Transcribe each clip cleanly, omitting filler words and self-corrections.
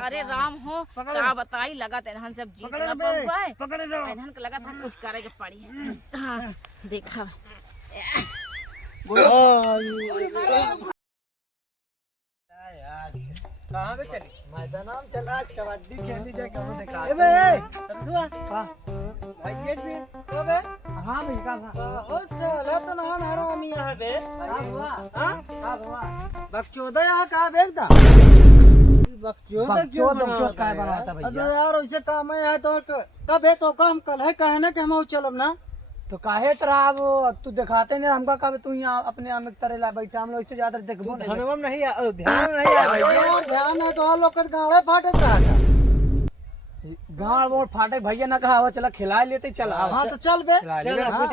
अरे राम हो क्या बताई लगा तेहन सब जीत ना हुआ है तेहन को लगा था कुछ करे के पड़ी हाँ देखा कहाँ पे चली मैदान चल आज कबड्डी खेली जाए कहाँ देखा भाई ये भी कब है हां भाई का ओ चला तो ना हारो हम यहां पे हां हां हुआ बकचोदा यहां का बेचदा बकचोद का बनाता भैया अरे यार ऐसे काम है तो कब है तो काम कल है कहे ना कि हम चलब ना तो काहे तरह वो तू दिखाते नहीं हमका कब तू यहाँ अपने आम तरह ला बैठा हम लोग इससे ज्यादा देखबो नहीं ध्यान नहीं है भैया ध्यान है तो हम लोग गाड़े फाटे रहा था गाड़ मोड़ फाटे भैया ना कहा चला खिला लेते चल हाँ तो चल बे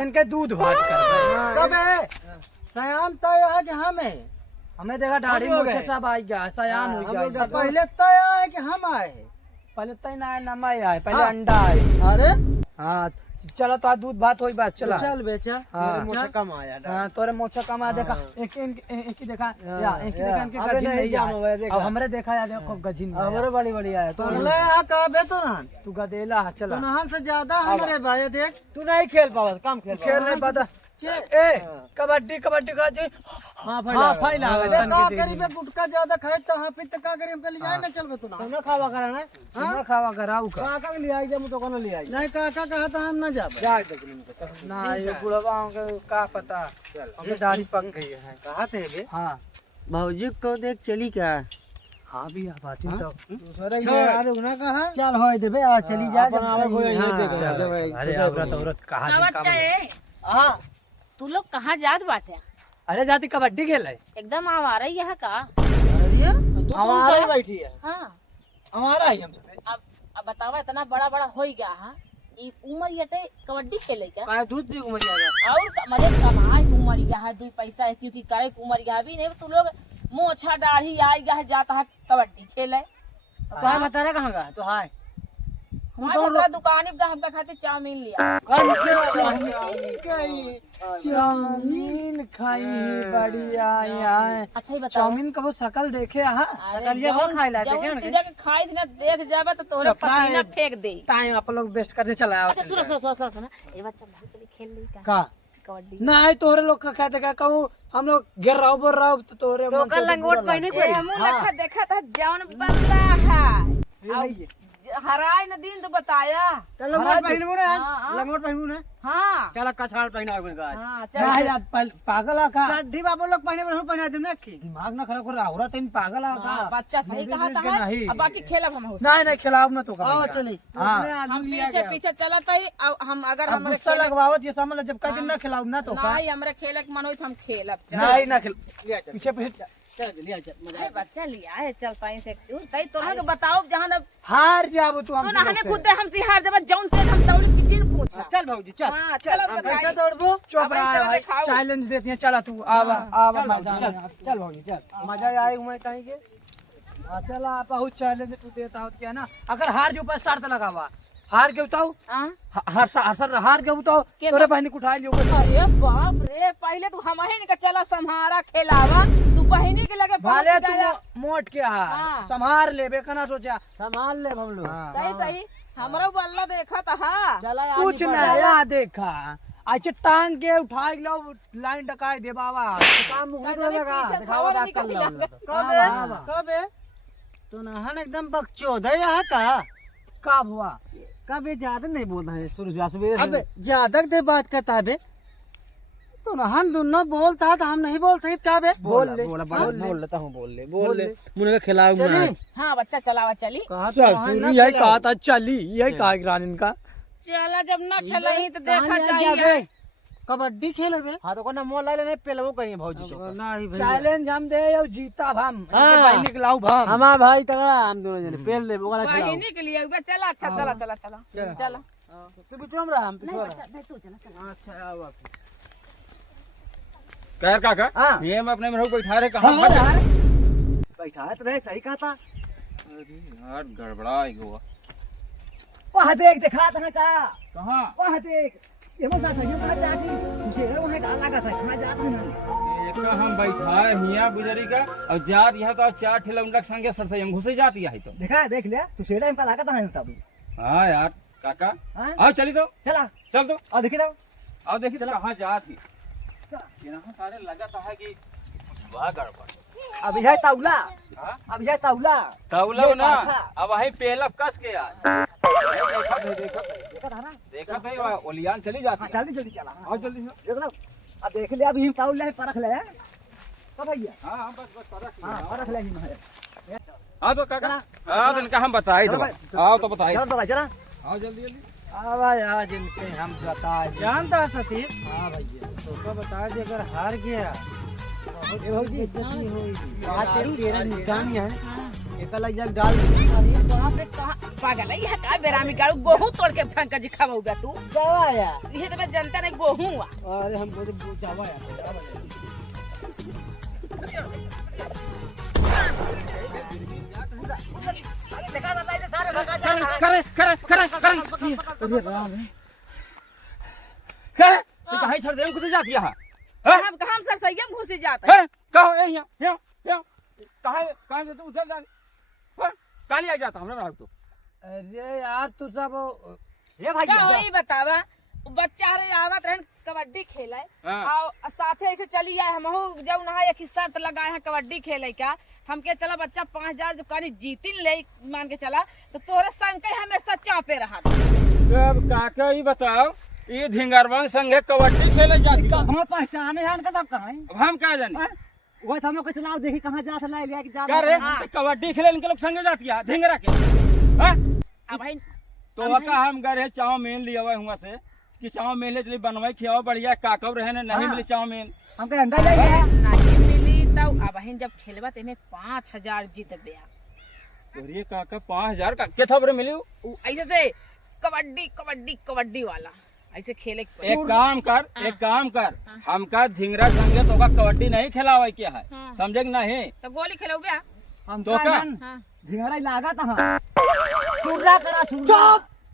इनके दूध भात कर कब है सयान तय है कि हम है हमें देखा दाढ़ी मूछे सब आई गया सयान हो गया पहले तय है कि हम आए पहले तय ना नमय आए पहले अंडा आए अरे हाँ चलो तो दूध भात होई बात चला चल बेचा हाँ मोछा कम आया हाँ तोरे मोछा कम आया देखा एक ही देखा या एक ही देखा इनके गजिन नहीं आया अब हमरे देखा या देखो गजिन हमरे बड़ी बड़ी आया तो ले यहां का बे तो ना तू गदेला चला तो नहान से ज्यादा हमरे भाई देख तू नहीं खेल पावत काम खेल नहीं पता ए कबड्डी कबड्डी का जी हां फाइल आ गया का करीब गुटका ज्यादा खाए तो हां फिर तो का करी हम के लिए ना चलबे तू ना तुमने खावा करा ना तुमने खावा कराऊ का काका के लिए आई जा मु तो कोन ले आई नहीं काका कहा था हम ना जाब जा देख ना ये बुढ़वा के का पता चल हम दाढ़ी पक गई है कहा थे बे हां भौजी को देख चली क्या हां भी बाटी तो दूसरा यार उना कहा चल होय देबे आ चली जा अपन आवे कोई ये देख अरे औरत कहा बच्चा है हां तू लोग कहाँ जात बाटे अरे जाती कबड्डी खेले एकदम आवारा ही है का अरे तू हमारा ही बैठी है हाँ हमारा ही हम सब अब बतावा इतना बड़ा बड़ा हो गया है ये उम्र यटे कबड्डी खेले क्या दूध भी उम्र गया और मतलब कमाए उम्र गया है 2 पैसा है क्योंकि करे उम्र गया भी नहीं तू लोग मुँह अच्छा दाढ़ी आई गया है जाता है कबड्डी खेले तो है बता रहे कहाँ का तो हाय हम तो दुकान पे हमका खाते चाउमीन लिया चाउमीन खाई बढ़िया यार अच्छा ही बता चाउमीन का वो शकल देखे शकलिया वो खाई ला देखे ना खाई ना देख जाबे तो तोरे पसीना फेंक दे टाइम आप लोग वेस्ट करने चला अच्छा सुनो ए बच्चा भाग चली खेल ली का कबड्डी नहीं तोरे लोग का कहते का कहूं हम लोग गिर रहा बोल रहा तो तोरे तो कल लंगोट पहने कोई हम लखा देखा था जौन बंदा है हराय न दिन तो बताया लंगोट पहनबो ना लंगोट पहनबो ना हां चला कछाड़ पहना कोई का हां चल यार पागल आ का चड्डी बाबू लोग पहने बन पहना दे ना की दिमाग ना खराब कर औरत इन पागल आ का बच्चा सही कहा था अब बाकी खेलब हम नहीं खिलाओ ना तो का आओ चली हां हम पीछे चलत है हम अगर हमरे गुस्सा लगवावत ये समझ जब का दिन ना खिलाओ ना तो का नहीं हमरे खेले के मन होई हम खेलब नहीं ना खेल पीछे चल लिया चल मजा है बच्चा लिया है चल पाई से तू तई तोरा के बताओ जहां हार जाबो तू हम तो नहाने खुद हम से हार देबा जौन से हम दौड़ किचन पूछा चल भौजी चल हां चल कैसे दौड़बो चुप रहा चैलेंज देती है चला तू आवा मैदान चल भौजी चल मजा आए उमय कहीं के चला बहुत चैलेंज तू देता हो क्या ना अगर हार जो ऊपर शर्त लगावा हार के बताओ हार के बताओ तोरे बहनी को उठा लियो अरे बाप रे पहले तू हम ही का चला संहारा खेलावा तू बहनी के लगे भाले तू मोट के संभार लेबे कना सोचा संभाल ले हम लोग सही हमरा बल्ला देखा था कुछ नया देखा अच्छा टांग के उठा लो लाइन डकाए दे बाबा काम लगा दिखावा कब तो नहन एकदम बकचोद है यहाँ का हुआ कब ये ज्यादा नहीं बोल रहे शुरू से अब ज्यादा दे बात करता है तो नहन दोनों बोलता तो हम नहीं बोल सकते क्या बे बोल लेता हूँ बोल ले मुझे खिलाओ हाँ बच्चा चलावा चली यही कहा था चली यही कहा रानी का चला जब ना खेला ही तो देखा चाहिए कबड्डी खेले बे हाँ तो कोना मोल ले नहीं पेलबो करिए भौजी से नहीं भाई चैलेंज हम दे यो जीता हम भाई निकलाऊ हम हमारा भाई तगड़ा हम दोनों जने पेल ले बोला खिलाओ बहिनी के लिए चला अच्छा चला तू बिचो हम रहा हम नहीं बच्चा तू चला अच्छा आओ आप कर काका ये हम अपने में बैठा रहे कहां बैठा तो रहे सही कहा था अरे यार गड़बड़ा गया वहां देख दिखा था का कहां वहां देख ये मत सही कहा चाची तुझे वहां का लगा था कहां जात है ना देखा हम बैठा हिया गुजरी का और जात यहाँ तो 4 ठेलौंडा के संगे सरसई हम घुसे जाती है तो देखा देख लिया तू शेड़ा में लागत है सब। हाँ यार काका हाँ? आओ चली तो चला चल तो और देखी दो आओ देखी कहाँ जाती यहाँ सारे लगा है कि वाह गड़बड़ अब यह तौला हाँ? अब यह तौला तौलो ये ना पाखा। अब वही पेलप कस के यार देखा देखा था ना। देखा भाई वहाँ ओलियान चली जाती हाँ है। जल्दी जल्दी चला आओ जल्दी से। देख लो अब देख लिया अभी हम तौल ले परख ले कब भैया हाँ हाँ बस बस परख लिया। हाँ परख ले हम है आओ तो काका चला। आओ तो इनका हम बताए चलो तो भाई। आओ तो बताए चलो तो भाई चला आओ जल्दी जल्दी आवाज आज इनके हम बता जानता है सतीश हाँ भैया तो बता दे अगर हार गया ये होगी आज तेरा निशानी है एक अलग जग डाल अरे बाप रे कहाँ पागल है, यह का बेरामी गाड़ू गेहूं तोड़ के फेंक कर जिखा होगा तू। गवाया ये तो मैं जनता नहीं गेहूं हुआ। अरे हमको तो जावा यार देखा था इधर सारे भगा जा करे करे करे करे अरे राम है करे तू कहीं छोड़ दे हम कुछ जाती है हम कहाँ सर सही घुस जाता है। है कहो ए यहाँ कहाँ कहाँ तू उधर जा काली आ जाता हमरा रहा तो अरे यार तू सब ये क्या भैया वही बतावा बच्चा रे आवत रहन कबड्डी खेले हाँ। और साथे ऐसे चली आए हमहू जब नहा एक शर्त लगाए हैं कबड्डी खेले का हमके चला बच्चा 5000 जो कहानी जीतिन ले मान के चला तो तोहरे संग के हमेशा चापे रहा। अब काका ही बताओ ये धिंगरवन संगे कबड्डी खेले जाती है हम पहचाने हैं इनका सब कहां है अब हम क्या जाने वो हम लोग को चलाओ देखी कहां जा चला लिया कि जा क्या रे हाँ। तो कबड्डी खेले इनके लोग संगे जाती है धिंगरा के हाँ? अब भाई तो का हम गए चाउमीन लिया हुआ हुआ से कि चाउमीन ले चली बनवाई खियाओ बढ़िया काका रहे ने नहीं हाँ। मिली चाउमीन हम कहे अंडा ले गए नहीं मिली तब अब भाई जब खेलबा ते में 5000 जीत गया। तो ये काका 5000 का के थोबरे मिली ऐसे से कबड्डी कबड्डी कबड्डी वाला ऐसे खेले के पड़े। एक काम कर हमका धिंगरा संगे तो का कबड्डी नहीं खिलावे क्या है हाँ। समझे कि नहीं तो गोली खेलो बे। हम तो का हाँ। धिंगड़ा लागत हां सुररा करा सुररा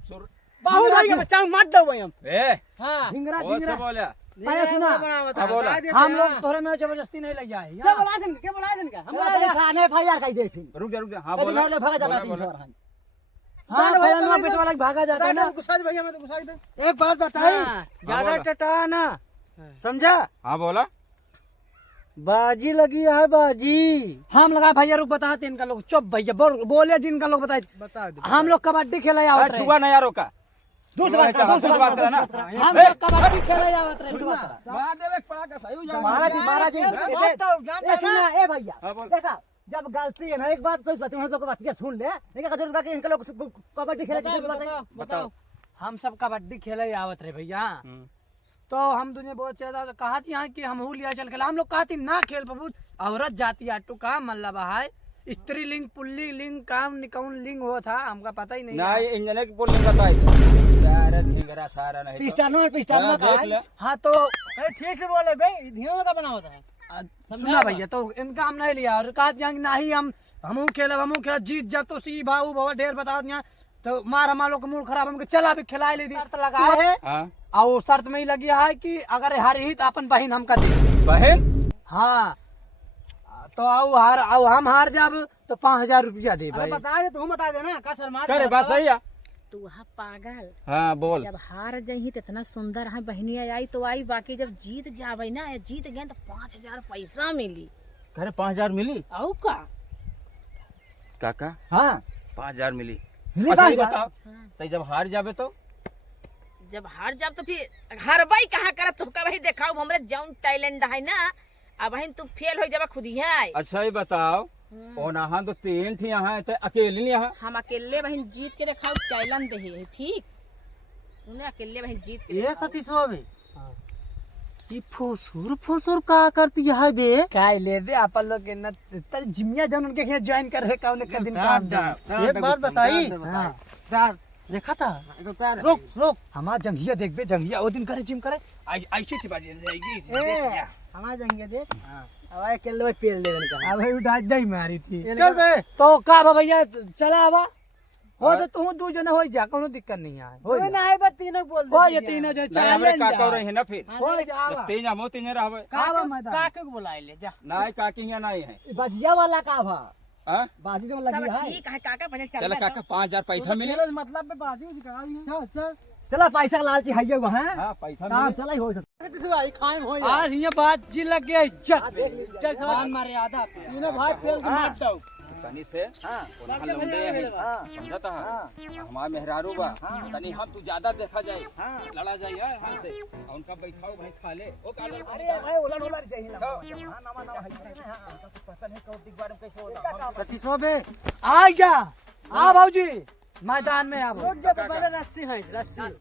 सुर बाहु भाई बच्चा मत दो भाई हम ए हां ढिंगरा वो से ढिंगरा बोला पहले सुना हाँ, बोला। हम लोग तोरे में जबरदस्ती नहीं लग जाए क्या बोला दिन क्या बोला दिन का हम खाने फायर कह दे फिर रुक जा हाँ तो बोला ले भगा जाता बोला, 300 बोला। हाँ पहलवा पेट वाला भागा जाता है ना गुस्सा भैया मैं तो गुस्सा दे एक बात बताई हाँ, ज्यादा बोला। टटा ना समझा हाँ बोला बाजी लगी है बाजी हम लगा भैया रुक बताते इनका लोग चुप भैया बोले जिनका लोग बताए बता दे हम लोग कबड्डी खेले आवत रहे छुआ नहीं यारों का दूसरा दूसरी बात करा ना हम लोग कबड्डी खेले आवत रहे सुना। महादेव एक पड़ा का सही हो महाराज ऐसा ए भैया हाँ, बोल। देखा जब गलती है ना एक बात सोच पाते हैं लोग बात क्या सुन ले लेकिन अगर जरूरत है कि इनके लोग कबड्डी खेले बताओ हम सब कबड्डी खेले आवत रहे भैया तो हम दुनिया बहुत ज्यादा कहा थी यहाँ की हम लिया चल खेला हम लोग कहा थी ना खेल बाबू औरत जाती आटू का मतलब है स्त्री लिंग पुल्ली लिंग काम निकौन लिंग हो था हमका पता ही नहीं ना ये इंजन की बोल नहीं बताई सारा धिंगरा सारा नहीं तो। पिस्टन हाँ, देख ले हाँ तो ठीक से बोले भाई धियो का बना होता है सुना भैया तो इनका हम नहीं लिया और कहा यहाँ नहीं हमू खेला जीत जा तो सी भाऊ बहुत ढेर बताओ यहाँ तो मार हमारे लोग का मूड खराब हमको चला भी खिला ले दी शर्त लगाए है हाँ और वो शर्त में ही लगी है कि अगर हारी तो अपन बहन हमका दे बहन हाँ तो आओ हम हार जाब तो 5000 रुपया दे भाई बता दे तू बता दे ना का शर्मा करे बात सही है तू वहाँ पागल हाँ बोल जब हार जाही तो इतना सुंदर है बहनी आई तो आई बाकी जब जीत जावे ना जीत गए तो 5000 पैसा मिली। करे 5000 मिली औ का काका हाँ 5000 मिली मिली अच्छा ये 5000? बताओ हाँ। तो जब हार जावे तो जब हार जाब तो फिर हरबाई कहाँ करत तो का भाई देखाओ हमरे जौन टैलेंट है ना अब बहन तू फेल हो जाबा खुद ही है। अच्छा ये बताओ ओ नहा तो 3 थी यहाँ तो अकेले यहाँ हम अकेले बहन जीत के देखाओ चैलेंज दे ठीक सुने अकेले बहन जीत के ये सतीश बे ये फुसुर का करती है बे काय ले दे अपन लोग के न तर जिमिया जन उनके खेत ज्वाइन कर रहे कौन के दिन काम एक बात बताई हां देखा था रोक हमारा जंघिया देख बे जंघिया वो दिन करे जिम करे ऐसी थी बाजी जाएगी हमारे जंगे देख हां अब आए केले में पेल देवन का अब उठा दई मारी थी चल बे तो का भैया चला आवा हो तो तू दू जना हो जा, कोनो दिक्कत नहीं है। हो ना है बस तीनों बोल हो ये तीनों जो नहीं हमरे चैलेंज काका रहे ना फिर हो जावा तीन हमो तीन रहबे कावा मैदान काके को बुलाए ले जा। नहीं काकिंगा नहीं है बजिया वाला का भा हां बाजी जो सब लगी है। ठीक है काका पहले चल चल काका 5000 पैसा मिले मतलब पे बाजी दिखा दी। चल चल चला पैसा का लालची है वहां हां पैसा काम मिले चला ही हो सकता भाई खाए हो आज ये बात जी लग गया इज्जत देख लीजिए। चल मान मर्यादा तीनों भाई फेल के मार दो। तनी से हां लौंडे है समझता है हमार मेहरारू बा तनी हम तू ज्यादा देखा जाए लड़ा जाए हां से उनका बैठाओ भाई खा ले ओ काले अरे भाई ओला ओला चाहिए ना हां नामा नामा है हां पता नहीं कौन दिख बारे में कैसे होता सतीशो बे आ जा आ भाऊजी मैदान में आ पहले रस्सी है रस्सी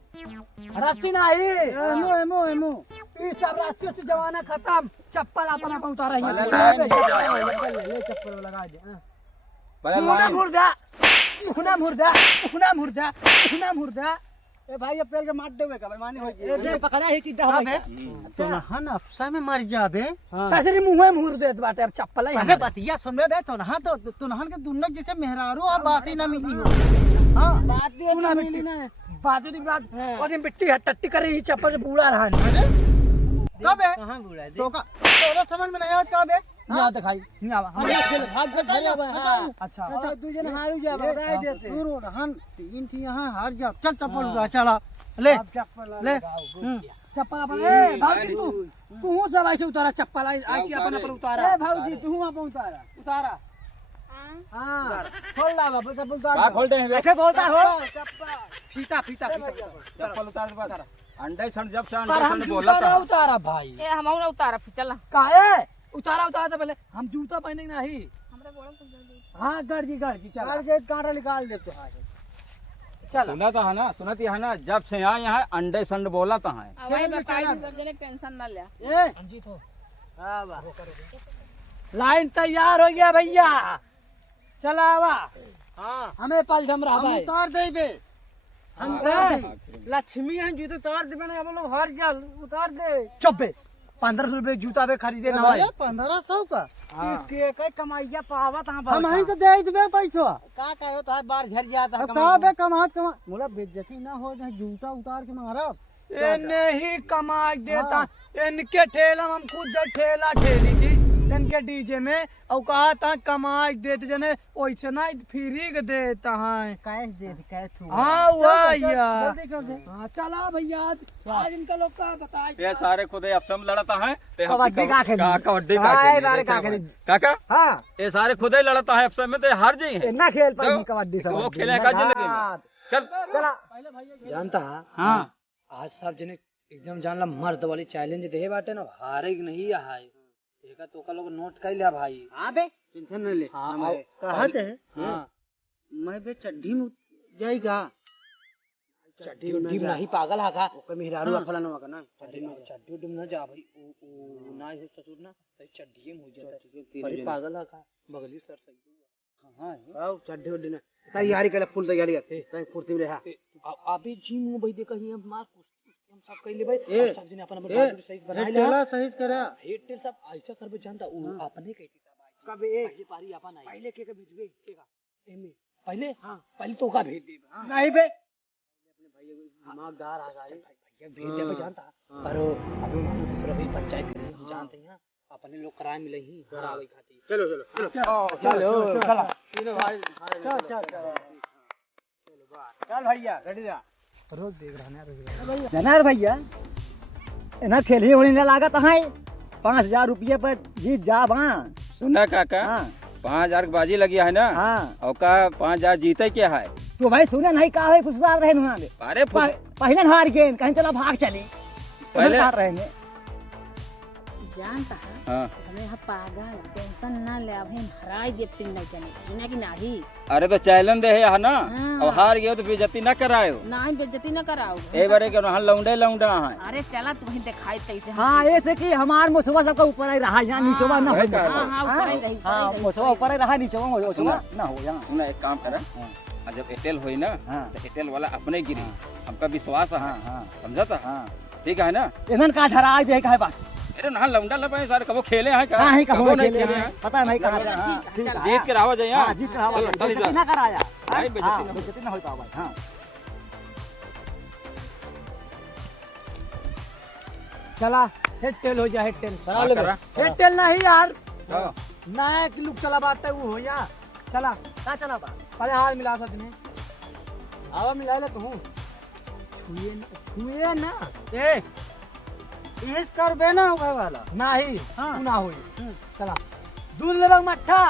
रस्सी नहीं एमो एमो एमो ई सब रास्ते से जमाना खत्म, चप्पल अपन अपन उतारा ही ले चप्पल लगा दे मुना मुर्दा मुना मुर्दा मुना मुर्दा मुना मुर्दा ए भाई ये पेड़ के मार देवे का माने हो ए दे पकड़ा है टिड्डा हो गया तो नहन अफसा में मर जाबे ससरी मुंह में मुर देत बाटे, अब चप्पल ही अरे बतिया सुनबे बे तो नहा तो नहन के दुन्नक जैसे मेहरारू और बात ही ना मिली हो। हां बात दे मुना मिट्टी बात दी बात और दिन मिट्टी टट्टी करे ही चप्पल से बूढ़ा रहा नहीं कब है कहां बुला दे तो का तो समझ में नहीं आता कब है ना दिखाई नहीं आवा हम खेल भाग से खेल अच्छा अच्छा तू जन हारू जा बताए देते सुनो नहन तीन थी यहाँ हार जा चल चप्पल उड़ा चला ले ले चप्पल अपन ए भाऊजी तू सब ऐसे उतारा चप्पल ऐसे अपन अपन उतारा ए भाऊजी तू अपन उतारा उतारा हां खोल ला बाबा चप्पल उतार का खोल दे ऐसे बोलता हो फीता फीता फीता चप्पल उतार दे बस अंडे सन जब से पर अंडे हम सन बोला जूता था उतारा भाई ए हम ना उतारा फिर चल काहे उतारा उतारा तो पहले हम जूता पहने नहीं। हमरे बोला तो जल्दी हाँ गर्जी चल कर जे कांटा निकाल दे तो चल सुना था ना सुनती है ना जब से यहाँ यहाँ अंडे संड बोला था है अब वही बताई सब जने टेंशन ना ले ए अंजीत हो हां बा लाइन तैयार हो गया भैया, चला आवा हां हमें पल झमरा हम भाई उतार दे बे हम लक्ष्मी हैं जी तो उतार दे बने हम लोग हार जा उतार दे चुप बे 1500 रुपए जूता पे खरीदे ना भाई 1500 का के कई कमाइया पावत हां हम ही तो दे देबे पैसा का करो तो बार झर जाता है का बे कमा मोला बेइज्जती ना हो जाए जूता उतार के मारा इन्हें ही कमा देता इनके ठेला हम खुद जब ठेला ठेली थी इनके डीजे में और कहा था कमा देते जने वैसे ना फ्री के देता है कैश दे कैश तू हाँ वाह यार जल्दी कर दे हाँ चला भैया आज इनका लोग का बताए ये सारे खुद अफसम लड़ता है कबड्डी का खेली। कबड्डी हाय, सारे का खेली। काका हां ये सारे खुद ही लड़ता है अफसम में तो हार जी है ना खेल पाई कबड्डी सब वो खेलेगा जिंदगी में चल चला जानता हां आज सब जने एकदम जानला मर्द वाली चैलेंज दे बाटे ना हारे कि नहीं हाय एका तो का लोग नोट कर लिया भाई हां बे टेंशन न ले हाँ कहत है हाँ मैं बे चड्ढी में जाएगा चड्डी उड्डी में नहीं पागल हा का ओकर मेहरारू फलाना का ना चड्डी उड्डी में ना जा भाई ओ ना है ससुर ना तो चड्डी में हो जाता पर पागल हा का बगली सर सही हां आओ चड्ढी उड्डी ना तैयारी कर फुल तैयारी कर तै फुर्ती में रहा अभी जिम में बैठ कहीं हम मार हम सब कह ले भाई ए, सब दिन अपन अपन सही बना ले टेला सही करे हेड टेल सब ऐसा करबे जानता उ अपने कहती सब कब ए पहले पारी अपन आई पहले के भेजबे केगा एमे पहले हां पहले तो का भेज दे नहीं बे दिमागदार आ गए भैया भेज दे जानता पर अभी दूसरा भी पंचायत करी हम जानते हैं अपने लोग कराए मिले ही घर आवे खाती चलो चलो चलो चला तीनों भाई चल चल भैया रेडी जा रोज देख रहा है जनार भैया ना खेल ही होने ना लागत है 5000 रुपये पर जीत जा बा सुना काका हां 5000 की बाजी लगी है ना हां और का 5000 जीते क्या है तो भाई सुने नहीं का है कुछ साल रहे ना अरे पहले हार गए कहीं चला भाग चली पहले हार रहे जानता है हाँ समय हम पागल टेंशन ना ले अब हम हराई दे तीन नहीं जाने सुना कि नहीं अरे तो चैलेंज दे है ना हाँ। और हार गए तो बेइज्जती न करायो नहीं बेइज्जती ना कराओ ए बारे के वहां लौंडे लौंडा है अरे चला तू वहीं दिखाई तैसे हाँ ऐसे कि हमार मुसवा सबका ऊपर ही रहा यहाँ नीचवा ना हो वही कहा हाँ हाँ ऊपर ही रही हाँ मुसवा ऊपर ही रहा नीचवा मुसवा ना हो यहाँ सुना एक काम करा और जब एयरटेल हुई ना हाँ। तो एयरटेल वाला अपने गिरी हमका विश्वास है हाँ हाँ समझा था हाँ ठीक है ना इधन का धरा दे का है बस अरे ना लौंडा लपे सर कबो खेले हैं का हाँ ही कबो कहो नहीं खेले खेले हैं हैं पता नहीं कहाँ से हाँ ठीक है जीत के राहो जाइए हाँ जीत रहा चलो, चली बेइज्जती जा। ना कराया भाई, बेइज्जती हाँ ना। बेइज्जती ना होई पावा हाँ चला हेड टेल हो जा हेड टेल हाँ, करा। हेड टेल नहीं यार हाँ। नया कि लोग चला बात है वो हो जा चला कहाँ चला बा पहले हाथ मिला साथ में आवा मिला ले तू छुए ना ए इस कर बे ना होगा वाला नहीं हाँ। तू ना होई चला दूध ले लग मट्ठा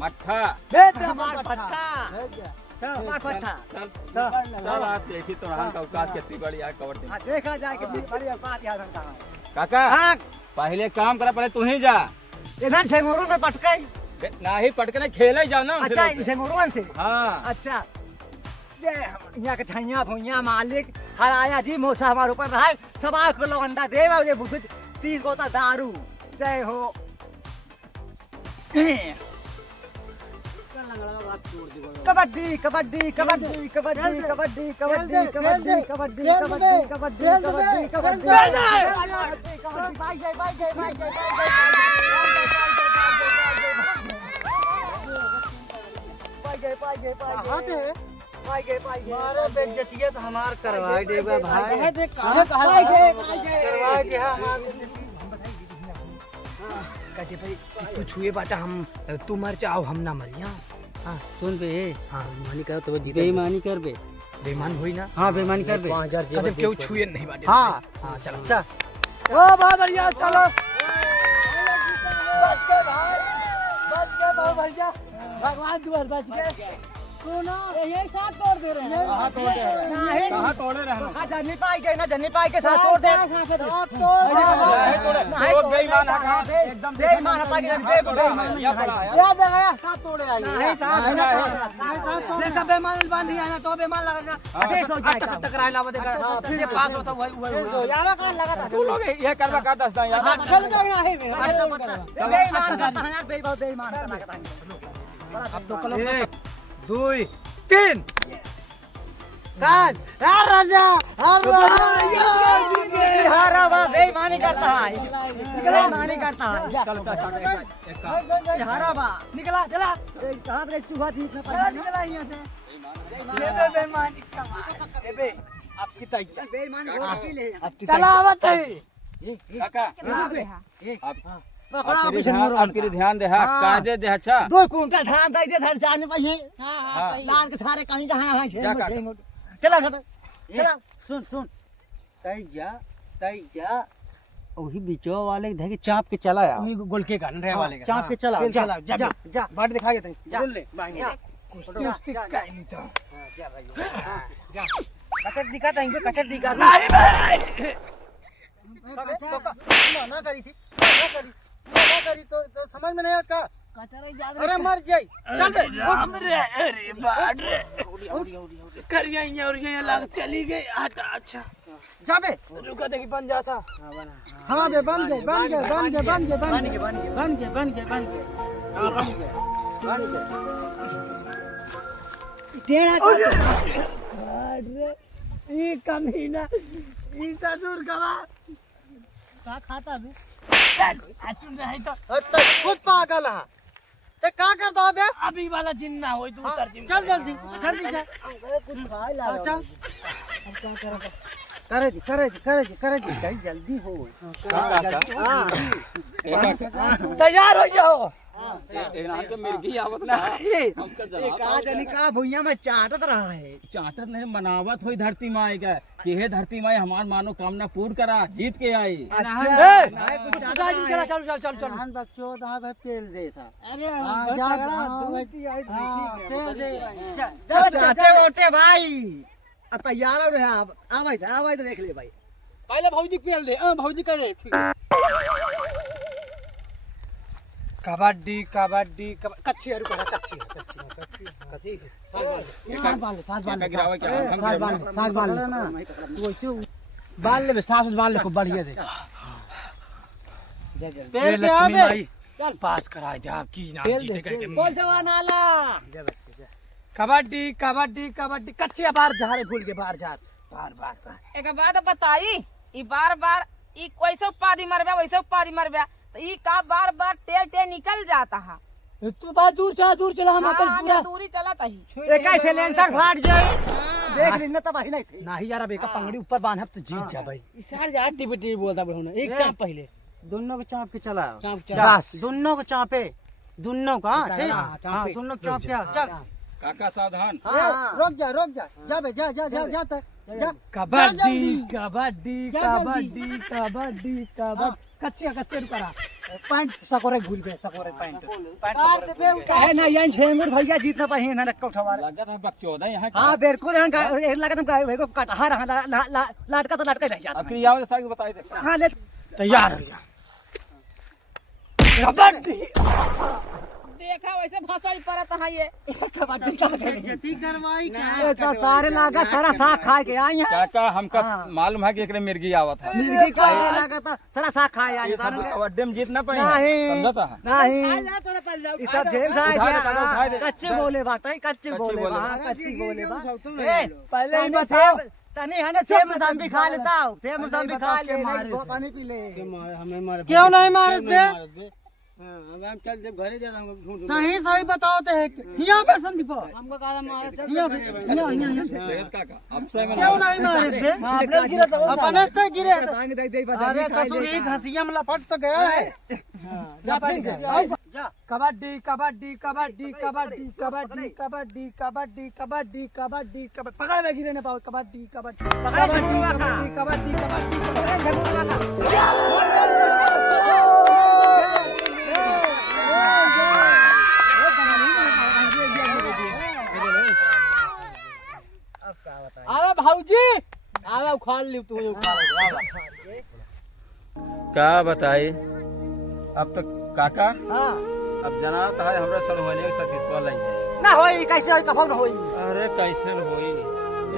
मट्ठा भेज दे हमार मट्ठा पट्टा भेज दे हमार पट्टा चल आप देखी तो रहन का औकात कितनी बड़ी है कवर हाँ देखा जाए कितनी बड़ी बात याद रखता है काका हाँ पहले काम करा पहले तू ही जा इधर झंगोरों में पटकाई ना ही पटकने खेले जाओ ना उनसे अच्छा लोग। झंगोरों से हाँ अच्छा ये यहाँ के ठैया भुइया मालिक हराया जी मोसा हमारे ऊपर रहा है सवाल को लोग अंडा दे और ये बुद्ध 3 बोतल दारू जय हो कबड्डी कबड्डी कबड्डी कबड्डी कबड्डी कबड्डी कबड्डी कबड्डी कबड्डी कबड्डी कबड्डी मारे बेइज्जती तो हमार करवाई देबे भाई कहे दे कहे करवाई दे कहते भाई तू छुए बाटा हम तू मर जाओ हम ना मरिया हाँ सुन बे हाँ बेईमानी कर तो बेईमानी कर बे बेईमान हुई ना हाँ बेईमानी कर बे 5000 कहते क्यों छुए नहीं बाटे हाँ हाँ चलो चल ओ बहुत बढ़िया चलो बच गए भाई बच गए बहुत बढ़िया भगवान दुआर बच गए सुनो यही साथ तोड़ दे रहे हैं कहाँ तोड़े हैं कहाँ तोड़े रहे हैं? हाँ जन्नी पाई गए ना जन्नी पाई के साथ तोड़ दे नहीं तोड़े वो बेईमान है कहाँ एकदम बेईमान है बेईमान ये पड़ा है याद है साथ तोड़े आई नहीं साथ देखा बेईमान बांधी आना तो बेईमान लगा अबे सो जाए तक टकराए लावा देखा फिर पास होता वही यावा कौन लगा था तू लोग ये करवा का दसता यार हाँ चल जाए ना बेईमान करता है यार बेईमान करता है अब तो कलो 1 2 3 राजा हारा वाह बेईमानी करता है बेईमानी करता है चल चल हारा वाह निकला चला कहाँ पे चूहा जीत ना चला पाया निकला यहाँ से बेईमान आपकी तैयार बेईमान वोट भी ले चला आवत है काका पकड़ा आप अभी आपके ध्यान दे हाँ हाँ। कायदे दे अच्छा 2 कुंटल धान दे दे धर जाने पे है हाँ हाँ। हाँ सही लाल के सारे कहीं जहाँ है जा काका। चला चला सुन सुन तई जा वही बिचवा वाले धके चाप के चला यार वही गोल के गान रहे वाले का चाप के चला चला जा जा जा बाट दिखा के तनी जा। बोल ले कुश्ती काई नहीं था कचर दिखा था कचर दिखा ना करी थी ना करी तो समझ में नहीं आया का अरे मर जाई चल बे राम रे अरे बाट रे करिया और ये लाग चली गई हटा अच्छा जा बे रुका देखी बन जाता हां बे बन गए ये कमीना ये ससुर कमा का खाता बे सुन रहे तो खुद पागल है ते का कर दो बे अभी वाला जिन्ना होई तू उतर जिम चल जल्दी जा कुछ खाए ला चल करे दी कहीं जल्दी हो तैयार हो जाओ एक के मिर्गी आवत ना हमका जवाब कहा जानी कहा भुइया में चाटत रहा है चाटत नहीं मनावत होई धरती माई का कि हे धरती माई हमार मानो कामना पूर्ण करा जीत के आई चल चल चल चल धान बच्चों दा भाई पेल दे था अरे चाटे ओटे भाई अब तैयार हो रहे हैं आप आवाई तो देख ले भाई पहले भौजी पेल दे भौजी करे ठीक कबड्डी कच्ची अरु करा कच्ची सांस बाल गिरावा क्या हम सांस बाल ना तू वैसे बाल ले सांस बाल ले खूब बढ़िया दे पेल के आवे चल पास करा दे आप की नाम जीते करके बोल जवान आला कबड्डी कच्ची बार झारे भूल के बार झार बार एक बात बताई ई बार बार ई वैसे पादी मरबा वैसे पादी मरबा तो ई का बार बार टेल निकल जाता है। तू बात दूर चला हम अपन हाँ, पूरा मैं दूरी चला तही। एक ऐसे लेंसर फाट जाए देख ली ना तबाही नहीं थी। नहीं यार, अब एक पगड़ी ऊपर बांधब तो जीत जा भाई। इसार जा टिप टिप बोलता बहू एक चाप पहले दोनों को चाप के चला चाप बस दोनों को चापे दोनों का ठीक हाँ, चापे। हाँ दोनों को चाप के चल काका सावधान। रुक जा जा बे जा जा जा जा जा कबड्डी कबड्डी जा जल्दी। कबड्डी कबड्डी कबड्डी कच्चे करा पैंट सकोरे भूल गए सकोरे पैंट काट दे बे कहे ना यहाँ झेंगुर भैया जीतना पाही ना रखो ठवार। लगा था बकचोदा यहाँ हाँ बिल्कुल यहाँ लगा तुम कहे को कटहा रहा लाटका तो लाटका रह जाता अब क्रिया वाले सारे को बताई दे। हाँ ले तैयार हो जा। कबड्डी देखा वैसे फंसल पड़ता है ये। कबड्डी का जती करवाई ये तो सारे लागा सारा साग खा के आई है। काका हमका मालूम है कि एकरे मिर्गी आवत है। मिर्गी का लागा तो सारा साग खाए आई ये सब कबड्डी में जीत ना पाई नहीं। समझता है। नहीं ये सब झेल उठा दे, काका, उठा दे। कच्चे बोले बाटे कच्चे बोले बोले। हाँ कच्ची बोले बा पहले ही तने बताओ। सेब तने है ना सेब मौसमी खा लेता हूँ सेब मौसमी खा ले नहीं पानी पी ले। क्यों नहीं मारत बे सही सही बताओ तो है यहाँ पे संदीप हमको काला मार यहाँ पे यहाँ काका अब से मैं क्यों नहीं मारत बे अपने गिरा तो अपने से गिरे तो टांग दे दे बस अरे ससुर एक हंसिया में लपट तो गया है जा फिर जा कबड्डी कबड्डी कबड्डी कबड्डी कबड्डी कबड्डी कबड्डी कबड्डी कबड्डी कबड्डी पकड़ में गिरे ना पाओ कबड्डी कबड्डी पकड़ झगुरुआ का कबड्डी कबड्डी पकड़ झगुरुआ का आवा भाऊजी आवा उखाड़ ली तू उखाड़ क्या बताई अब तो काका हाँ अब जना तो है हमरा सलवाने के सतीत्व लई है। ना होई कैसे होई कफन होई अरे कैसे होई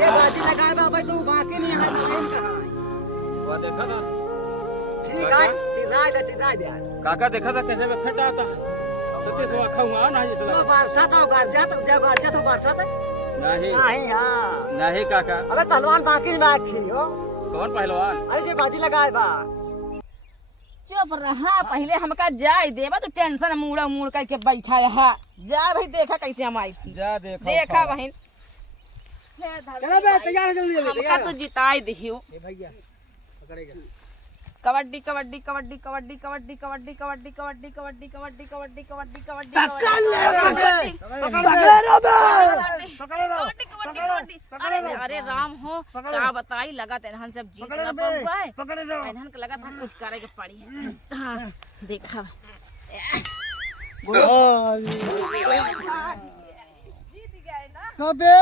ये बाजी लगाए बाबा तू बाकी नहीं है लाइन का वो देखा था ठीक है तिराय दे काका देखा था कैसे में फेंट आता है सतीश वो खाऊंगा ना ये तो चला बरसात हो बरसात जब बरसात हो बरसात नहीं नहीं हाँ नहीं काका अबे पहलवान बाकी नहीं राखी हो कौन पहलवान अरे जे बाजी लगाए बा चुप रहा पहले हमका जाय देवा तो टेंशन मुड़ करके बैठा है। जा भाई देखा कैसे हम आई थी। जा देखो देखा बहन चलो बे तैयार हो जल्दी हमका तो जिताई दिहियो। ए भैया पकड़ेगा कबड्डी कबड्डी कबड्डी कबड्डी कबड्डी कबड्डी कबड्डी कबड्डी कबड्डी कबड्डी कबड्डी कबड्डी कबड्डी कबड्डी अरे अरे राम हो क्या बताई लगा तेनहन सब जीत ना पाऊंगा है तेनहन के लगा था कुछ करे के पड़ी है। हाँ देखा जीत गए ना। कबे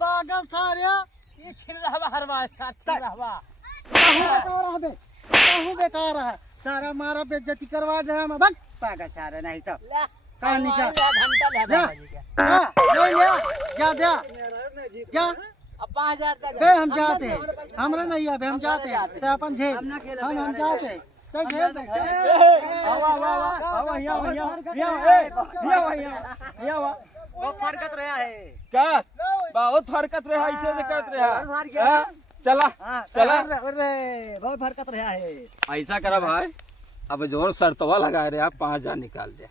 पागल सारिया ये छिन रहवा हरवा साथ छिन रहवा काहू बेकार है सारा मारा बेइज्जती करवा दे हम बन पागल सारे नहीं तो कहानी का घंटा ले जा नहीं ले जा दे जा अब 5000 का बे हम जाते हमरा नहीं आवे हम जाते ते अपन झेल हम जाते ते झेल दे आवा आवा आवा यहाँ वो फरकत रहा है क्या बहुत फरकत रहा ऐसे से करत रहा हाँ? चला हाँ चला अरे बहुत फरकत रहा है ऐसा करा भाई अब जोर सरतवा लगा रहे आप 5000 निकाल दे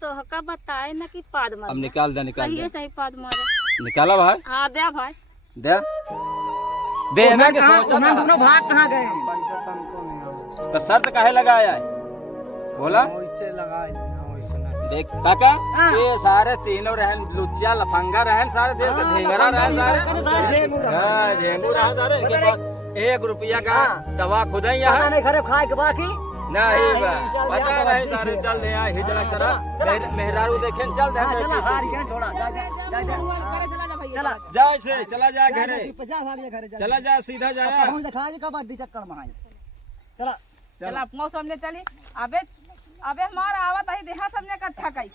तो हका बताए ना कि पाद मार अब निकाल दे निकाल सही दे सही पाद मारे निकाला भाई हाँ दे भाई दे देना के कहाँ सोचा उन्हें था। दोनों भाग कहाँ गए पैसा तनको नहीं आवे तो शर्त काहे लगाया है बोला ओइसे लगाई ओइसे ना देख काका हाँ। ये सारे तीनों रहन लुच्चा लफंगा रहन सारे देख के ढेंगरा रहन सारे झेंगू रहा। हाँ, झेंगू रहन सारे इनके पास 1 रुपया का हाँ। दवा खुद ही पता यहाँ नहीं खरे खाए के बाकी नहीं बा चल पता यहाँ नहीं कबड्डी सारे खेल। चल दे यहाँ हिजला चला, तरह चला। मेहरारू देखे चल दे हाँ, चला हार गया थोड़ा जा जा जा जा चला जा भैया चला जा से चला जा घरे जा भाग ले घरे जा चला जा सीधा जा हम दिखा जी कबड्डी चक्कर में आई चला चला अपनो सामने चली अबे अबे हमारा आवत है देहा सामने इकट्ठा कई